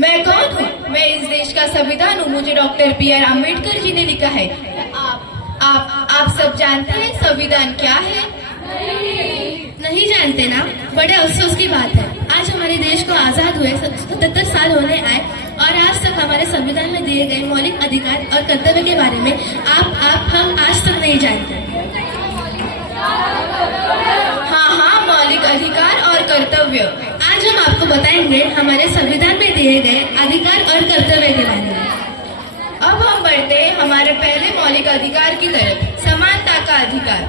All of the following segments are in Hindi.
मैं कौन हूँ? मैं इस देश का संविधान हूँ। मुझे डॉक्टर B.R. अम्बेडकर जी ने लिखा है। आप सब जानते हैं संविधान क्या है? नहीं जानते ना? बड़े अफसोस की बात है। आज हमारे देश को आजाद हुए 77 साल होने आए और आज तक हमारे संविधान में दिए गए मौलिक अधिकार और कर्तव्य के बारे में हम आज तक नहीं जानते। हाँ, मौलिक अधिकार और कर्तव्य। आज हम आपको बताएंगे हमारे संविधान में दिए गए अधिकार और कर्तव्य के बारे में। अब हम बढ़ते हैं हमारे पहले मौलिक अधिकार की तरफ, समानता का अधिकार।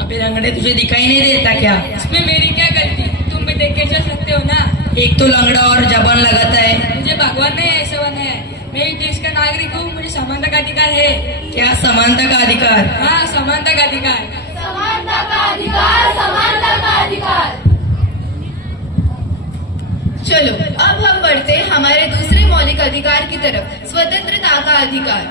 अबे लंगड़े, तुझे दिखाई नहीं देता क्या? इसमें मेरी क्या गलती? तुम भी देख के चल सकते हो ना। एक तो लंगड़ा और जबान लगाता है। मुझे भगवान ने ऐसा बनाया है। मैं इस देश का नागरिक हूँ, मुझे समानता का अधिकार है। क्या समानता का अधिकार? हाँ, समानता का अधिकार। समानता का अधिकार, समानता का अधिकार। चलो अब हम बढ़ते हैं हमारे दूसरे मौलिक अधिकार की तरफ, स्वतंत्रता का अधिकार।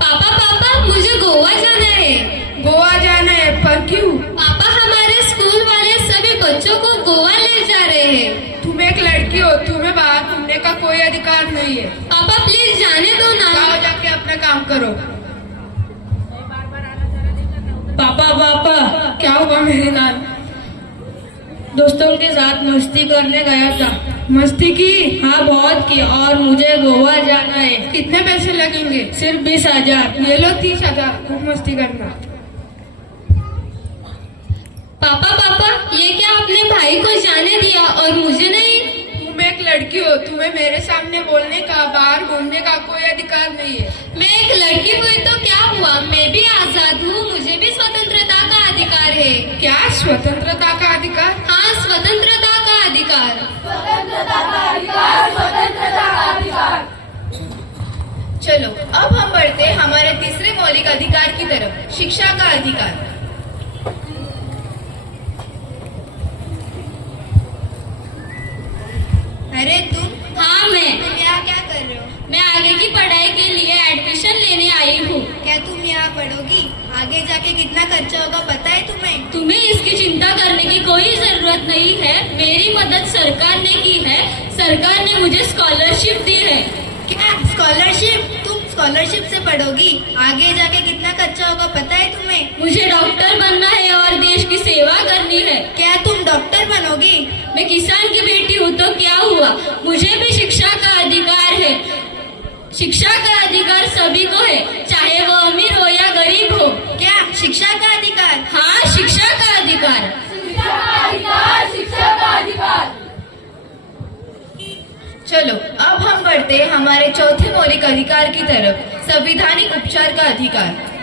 पापा मुझे गोवा जाना है। गोवा जाना है? पर क्यों? पापा हमारे स्कूल वाले सभी बच्चों को गोवा ले जा रहे हैं। तुम एक लड़की हो, तुम्हें बाहर घूमने का कोई अधिकार नहीं है। पापा प्लीज जाने दो ना। जाओ, जाके अपना काम करो। पापा क्या हुआ मेरे नाम? दोस्तों के साथ मस्ती करने गया था। मस्ती की? हाँ, बहुत की। और मुझे गोवा जाना है। कितने पैसे लगेंगे? सिर्फ 20,000। ये लो 30,000, खूब मस्ती करना। पापा ये क्या अपने भाई को जाने दिया और मुझे नहीं? तुम एक लड़की हो, तुम्हें मेरे सामने बोलने का, बाहर घूमने का कोई अधिकार नहीं है। मैं एक लड़की हुई तो क्या हुआ? मैं भी आजाद हूँ, मुझे भी स्वतंत्रता का अधिकार है। क्या स्वतंत्रता का अधिकार? हाँ, स्वतंत्रता का अधिकार। स्वतंत्रता का अधिकार, स्वतंत्रता का अधिकार। चलो अब हम बढ़ते हैं हमारे तीसरे मौलिक अधिकार की तरफ, शिक्षा का अधिकार। अरे तुम? हाँ, तुम यहाँ क्या कर रहे हो? मैं आगे की पढ़ाई के लिए एडमिशन लेने आई हूँ। क्या तुम यहाँ पढ़ोगी? आगे जाके कितना खर्चा होगा पता है तुम्हें? तुम्हें इसकी चिंता करने की कोई जरूरत नहीं है। मेरी मदद सरकार ने की है। सरकार ने मुझे स्कॉलरशिप दी है। क्या स्कॉलरशिप? तुम स्कॉलरशिप से पढ़ोगी? आगे जाके कितना खर्चा होगा पता है तुम्हें? मुझे डॉक्टर बनना है और देश की सेवा करनी है। क्या तुम डॉक्टर बनोगी? मैं किसान की बेटी हूँ तो क्या हुआ? मुझे भी शिक्षा का अधिकार है। शिक्षा का अधिकार सभी को है, चाहे वो अमीर हो या गरीब हो। क्या शिक्षा का अधिकार? हाँ, शिक्षा का अधिकार। शिक्षा का अधिकार, शिक्षा का अधिकार। चलो अब हम बढ़ते हैं हमारे चौथे मौलिक अधिकार की तरफ, संवैधानिक उपचार का अधिकार।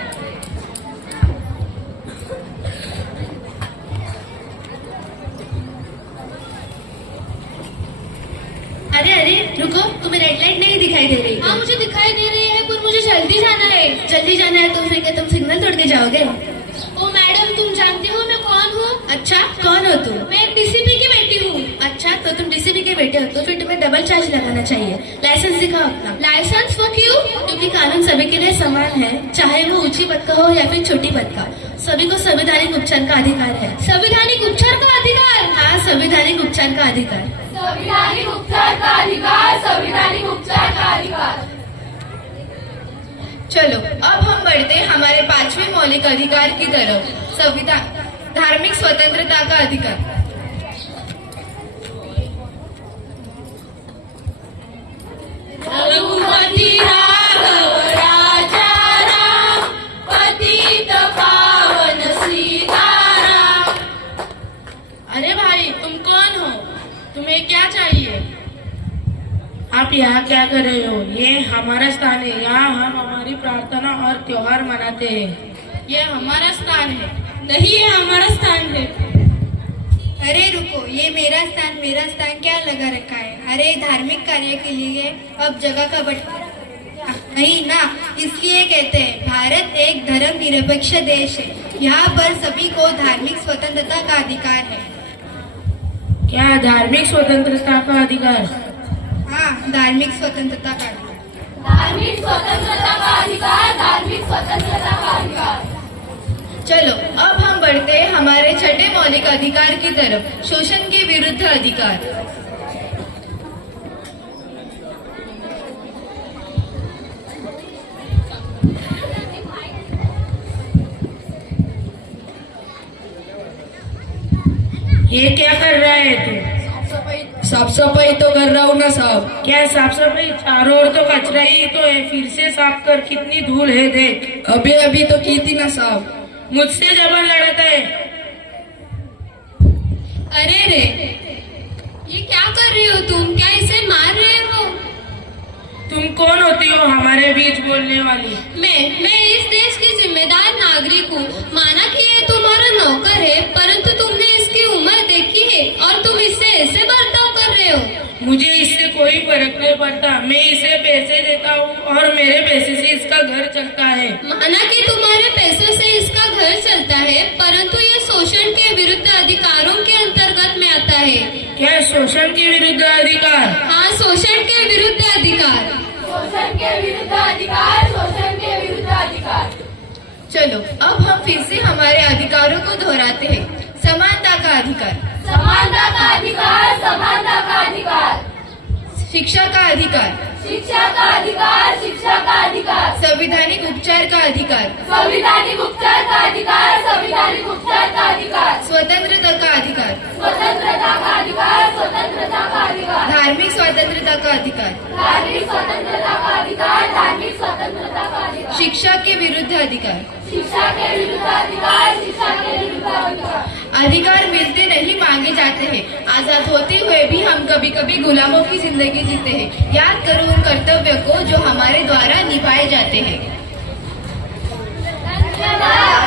अरे रुको, तुम्हें रेड लाइट नहीं दिखाई दे रही? हाँ, मुझे दिखाई दे रही है, पर मुझे जल्दी जाना है। जल्दी जाना है तो फिर क्या तुम सिग्नल तोड़ के जाओगे? ओ मैडम, तुम जानती हो मैं कौन हूँ? अच्छा, कौन हो तुम? मैं एक डीसीपी की बेटी हूँ। अच्छा, तो तुम डीसीपी के बेटे हो तो फिर तुम्हें डबल चार्ज लगाना चाहिए। लाइसेंस दिखाओ अपना। लाइसेंस वो क्यों? क्योंकि कानून सभी के लिए समान है, चाहे वो ऊंची पद का हो या फिर छोटी पद का। सभी को संवैधानिक उपचार का अधिकार है। संवैधानिक उपचार का अधिकार? हाँ, संवैधानिक उपचार का अधिकार। संवैधानिक उपचार का अधिकार, संवैधानिक उपचार का अधिकार। चलो अब हम बढ़ते हैं हमारे पांचवें मौलिक अधिकार की तरफ, संविधान धार्मिक स्वतंत्रता का अधिकार। रघुपति राघव राजा राम, पतित पावन सीताराम। अरे भाई, तुम कौन हो? तुम्हें क्या चाहिए? आप यहाँ क्या कर रहे हो? ये हमारा स्थान है। यहाँ हम हमारी प्रार्थना और त्योहार मनाते हैं। ये हमारा स्थान है। नहीं, ये हमारा स्थान है। अरे रुको, ये मेरा स्थान क्या लगा रखा है? अरे धार्मिक कार्य के लिए अब जगह का बंटवारा नहीं ना, इसलिए कहते हैं भारत एक धर्म निरपेक्ष देश है। यहाँ पर सभी को धार्मिक स्वतंत्रता का अधिकार है। क्या धार्मिक स्वतंत्रता का अधिकार? हाँ, धार्मिक स्वतंत्रता का अधिकार। धार्मिक स्वतंत्रता का अधिकार, धार्मिक स्वतंत्रता का अधिकार। चलो अब हम बढ़ते हैं हमारे छठे मौलिक अधिकार की तरफ, शोषण के विरुद्ध अधिकार। ये क्या कर रहा है तू? साफ सफाई तो कर रहा हूँ ना साहब। क्या साफ सफाई? चारों ओर तो कचरा ही तो है, फिर से साफ कर, कितनी धूल है देख। अभी अभी तो की थी ना साहब। मुझसे जबरन लड़ता है। अरे रे, ये क्या कर रहे हो तुम? क्या इसे मार रहे हो? तुम कौन होती हो हमारे बीच बोलने वाली? मैं इस देश की जिम्मेदार नागरिक हूँ। माना कि ये तुम्हारा नौकर है, परंतु तुमने इसकी उम्र देखी है और तुम इससे ऐसे बर्ताव कर रहे हो। मुझे इससे कोई फर्क नहीं पड़ता। मैं इसे पैसे देता हूँ और मेरे पैसे से इसका घर चलता है। माना कि तुम्हारे पैसों से इसका घर चलता है, परंतु ये शोषण के विरुद्ध अधिकारों के अंतर्गत में आता है। क्या शोषण के विरुद्ध अधिकार? हाँ, शोषण के विरुद्ध अधिकार। शोषण के विरुद्ध अधिकार, शोषण के विरुद्ध अधिकार। चलो अब हम फिर से हमारे अधिकारों को दोहराते हैं। समानता का अधिकार, समानता का अधिकार, समानता का अधिकार। शिक्षा का अधिकार, शिक्षा का अधिकार, शिक्षा का अधिकार। संवैधानिक उपचार का अधिकार, संवैधानिक उपचार का अधिकार, संवैधानिक उपचार का अधिकार। स्वतंत्रता का अधिकार, स्वतंत्रता का अधिकार, स्वतंत्रता का अधिकार। धार्मिक स्वतंत्रता का अधिकार, धार्मिक स्वतंत्रता का अधिकार, धार्मिक स्वतंत्रता का अधिकार। शिक्षा के विरुद्ध अधिकार। शिक्षा के विरुद्ध अधिकार, शिक्षा के विरुद्ध अधिकार। अधिकार मिलते नहीं, मांगे जाते हैं। आजाद होते हुए भी हम कभी कभी गुलामों की जिंदगी जीते हैं। याद करो उन कर्तव्य को जो हमारे द्वारा निभाए जाते हैं। धन्यवाद।